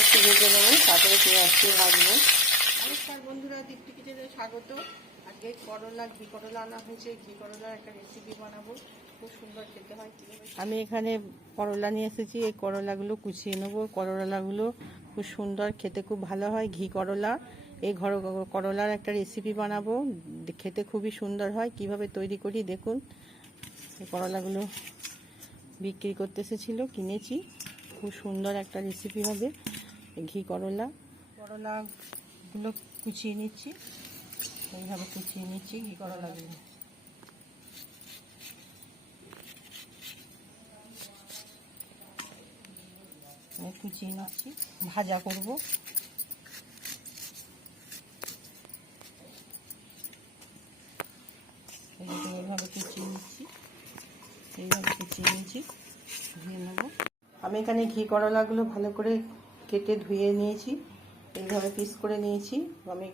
একটু ভেজে নেব তারপরে পেঁয়াজটি ভাজবো নমস্কার বন্ধুরা দীপ্তি কিচেনে স্বাগত। আজকে করলা ঘি করলা আনা হয়েছে। ঘি করলার একটা রেসিপি বানাবো। খুব সুন্দর খেতে হয় আমি এখানে করলা নিয়ে এসেছি। এই করলাগুলো কুচিয়ে নেব। করলাগুলো খুব সুন্দর খেতে খুব ভালো হয়। ঘি করলা এই ঘর করলার একটা রেসিপি বানাবো। খেতে খুবই সুন্দর হয়। কীভাবে তৈরি করি দেখুন। এই করলাগুলো বিক্রি করতে এসেছিল কিনেছি। খুব সুন্দর একটা রেসিপি হবে। ঘি, করলা। করলাগুলো কুচিয়ে নিচ্ছি। এইভাবে কুচিয়ে নিচ্ছি, ঘি করলাগুলো কুচিয়ে নিচ্ছি, ভাজা করব। এইভাবে কুচিয়ে নিচ্ছি। এইভাবে কুচিয়ে নিচ্ছি ধুয়ে নেব। আমি এখানে ঘি করলাগুলো ভালো করে কেটে ধুয়ে নিয়েছি। এইভাবে পিস করে নিয়েছি। আমি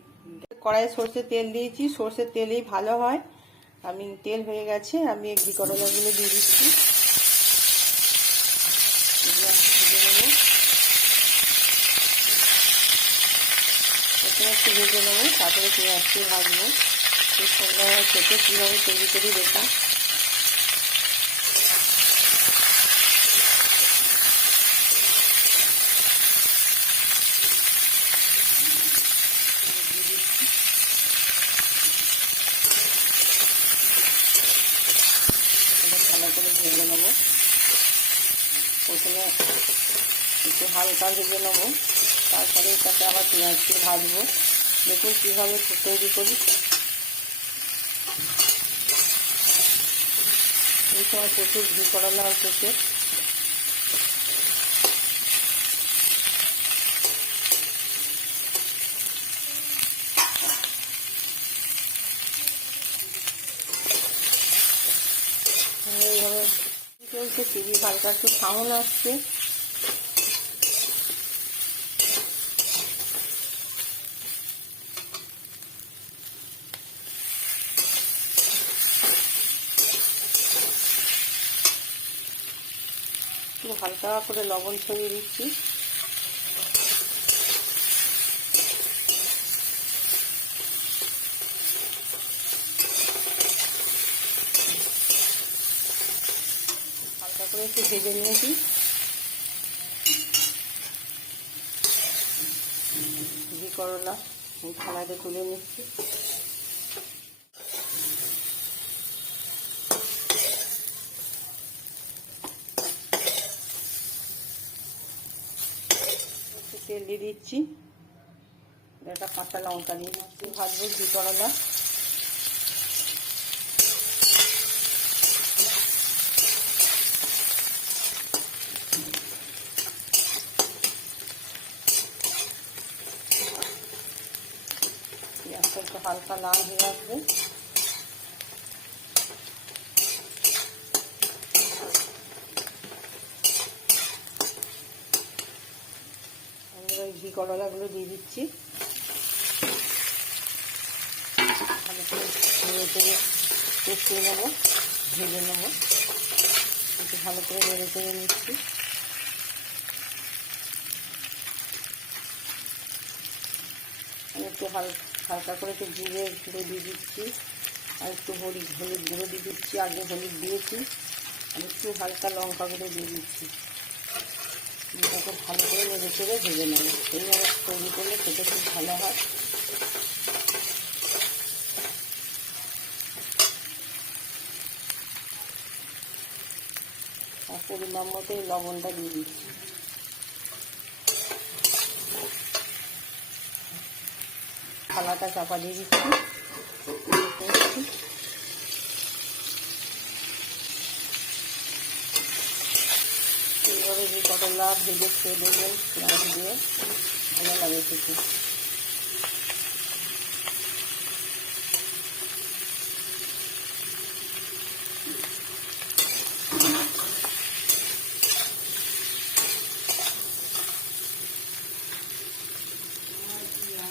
কড়াইয়ে সর্ষের তেল দিয়েছি। সর্ষের তেলেই ভালো হয়। আমি তেল হয়ে গেছে। আমি ঘি করলাগুলো দিয়ে দিচ্ছি। একটু ভেজে নেব। তারপরে পেঁয়াজটি ভাজবো। খুব খেতে। কীভাবে তৈরি করি দেখলাম ভালো করে ভেজে নেব প্রথমে একটু হালকা ভেজে নেব। তারপরে এটাকে আবার পেঁয়াজকে ভাজবো। দেখুন কীভাবে তৈরি করি। এই সময় প্রচুর ঘি করলা হচ্ছে এইভাবে চলছে টিভি হালকা একটু সাউন্ড আসছে। হালকা করে লবণ ছড়িয়ে দিচ্ছি। করে একটু ভেজে নিয়েছি। ঘি করলা, এই থালাতে তুলে নিচ্ছি। তেল দিয়ে দিচ্ছি। একটা কাঁচা লঙ্কা দিচ্ছি। ভাজবো ঘি করলা পেঁয়াজটা একটু হালকা লাল হয়ে আসবে। আমি ওই ঘি করলাগুলো দিয়ে দিচ্ছি। ভালো করে নেড়ে নেব, ভেজে নেব। একটু ভালো করে নেড়ে চেড়ে নিচ্ছি। একটু হালকা হালকা করে একটু জিরে গুঁড়ো দিয়ে দিচ্ছি। আর একটু হলুদ হলুদ গুঁড়ো দিয়ে দিচ্ছি। আগে হলুদ দিয়েছি। আর একটু হালকা লঙ্কা গুঁড়ো দিয়ে দিচ্ছি। এটাকে ভালো করে নেড়ে চেড়ে ভেজে নেব। এইভাবে তৈরি করলে খেতে খুব ভালো হয়। আর পরিমাণ মতো এই লবণটা দিয়ে দিচ্ছি। থালাটা চাপা দিয়ে দিচ্ছি। এইভাবে যে কতলা ভেজে খেয়ে দেবেন পেঁয়াজ দিয়ে, ভালো লাগে খেতে।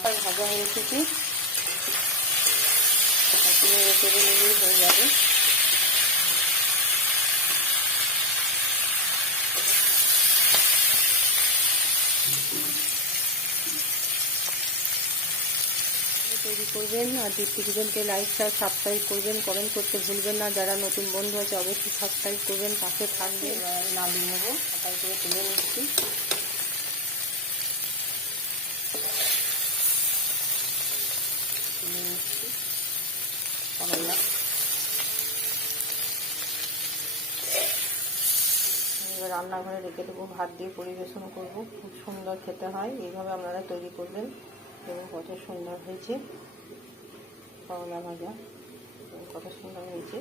হালকা ভাজা হয়ে এসেছি তেলে নিলেই হয়ে যাবে। তৈরি করবেন আর দীপ্তিকিজনকে লাইক শেয়ার সাবস্ক্রাইব করবেন কমেন্ট করতে ভুলবেন না। যারা নতুন বন্ধু আছে, অবশ্যই সাবস্ক্রাইব করবেন, পাশে থাকবে নামিয়ে নেব। হাতায় করে তুলে নিচ্ছি। করলা এবার রান্নাঘরে রেখে দেবো, ভাত দিয়ে পরিবেশন করব। খুব সুন্দর খেতে হয়, এইভাবে আপনারা তৈরি করবেন। এবং কত সুন্দর হয়েছে। করলা ভাজা কত সুন্দর হয়েছে।